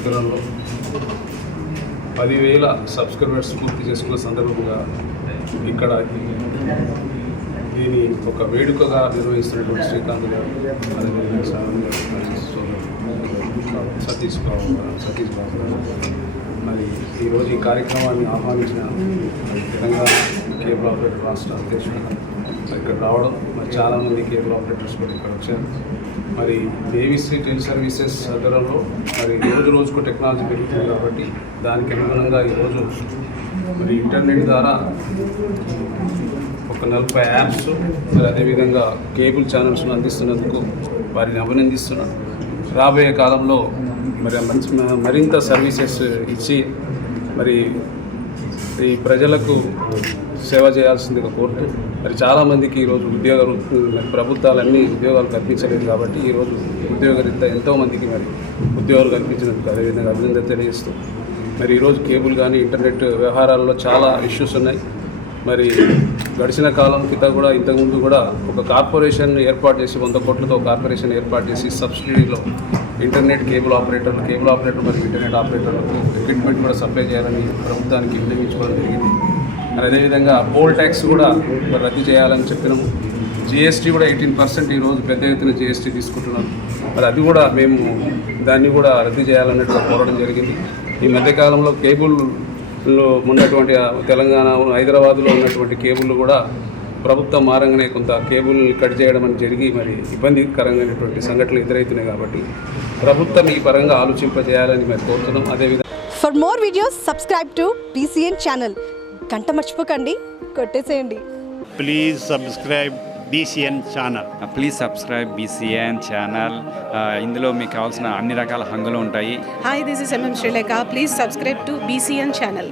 ఆధ్వర్యంలో 10,000 సబ్స్క్రైబర్స్ పూర్తి చేసుకున్న సందర్భంగా ఇక్కడ దీని ఒక వేడుకగా నిర్వహిస్తున్నటువంటి శ్రీకాంత్ గారు, సతీష్ బాబు గారు, మరి ఈరోజు ఈ కార్యక్రమాన్ని ఆహ్వానించిన తెలంగాణ కేబుల్ ఆపరేటర్ రాష్ట్ర అధ్యక్షుడు ఇక్కడ రావడం, మరి చాలామంది కేబుల్ ఆపరేటర్స్ కూడా ఇక్కడ వచ్చారు. మరి ఏవిసి టెలి సర్వీసెస్ ఆధ్వర్యంలో మరి రోజుకు టెక్నాలజీ పెరుగుతుంది కాబట్టి దానికి అనుగుణంగా ఈరోజు మరి ఇంటర్నెట్ ద్వారా ఒక 40 యాప్స్ మరి అదేవిధంగా కేబుల్ ఛానల్స్ను అందిస్తున్నందుకు వారిని అభినందిస్తున్నాను. రాబోయే కాలంలో మరి మరింత సర్వీసెస్ ఇచ్చి మరి ఈ ప్రజలకు సేవ చేయాల్సిందిగా కోరుతూ మరి చాలామందికి ఈరోజు ఉద్యోగాలు ప్రభుత్వాలన్నీ ఉద్యోగాలు కల్పించలేదు కాబట్టి ఈరోజు ఉద్యోగరీత్యా ఎంతోమందికి మరి ఉద్యోగాలు కల్పించినందుకు అదేవిధంగా అభినందన తెలియజేస్తూ మరి ఈరోజు కేబుల్ కానీ ఇంటర్నెట్ వ్యవహారాల్లో చాలా ఇష్యూస్ ఉన్నాయి. మరి గడిచిన కాలం క్రితం కూడా ఇంతకుముందు కూడా ఒక కార్పొరేషన్ ఏర్పాటు చేసి 100 కోట్లతో కార్పొరేషన్ ఏర్పాటు చేసి సబ్సిడీలో ఇంటర్నెట్ కేబుల్ ఆపరేటర్ మరియు ఇంటర్నెట్ ఆపరేటర్లకు ఎక్విప్మెంట్ కూడా సప్లై చేయాలని ప్రభుత్వానికి విన్నవించుకోవడం జరిగింది. మరి అదేవిధంగా పోల్ ట్యాక్స్ కూడా రద్దు చేయాలని చెప్పినాము. జిఎస్టీ కూడా 18% ఈరోజు పెద్ద ఎత్తున జిఎస్టీ తీసుకుంటున్నాం. మరి అది కూడా మేము దాన్ని కూడా రద్దు చేయాలన్నట్టుగా కోరడం జరిగింది. ఈ మధ్యకాలంలో కేబుల్లో ఉన్నటువంటి తెలంగాణ హైదరాబాద్లో ఉన్నటువంటి కేబుల్ కూడా ప్రభుత్వం మారంగానే కొంత కేబుల్ని కట్ చేయడం అని జరిగి మరి ఇబ్బందికరమైనటువంటి సంఘటనలు ఎదురవుతున్నాయి కాబట్టి ప్రభుత్వం ఈ పరంగా ఆలోచింపజేయాలని మేము కోరుతున్నాం. అదేవిధంగా for more videos subscribe to BCN channel. గంట మర్చిపోకండి, కొట్టేసేయండి. Please subscribe BCN channel. Please subscribe BCN channel. ఇందులో మీకు కావాల్సిన అన్ని రకాల హంగులు ఉంటాయి. Hi, this is MM Sri Lanka. Please subscribe to BCN channel.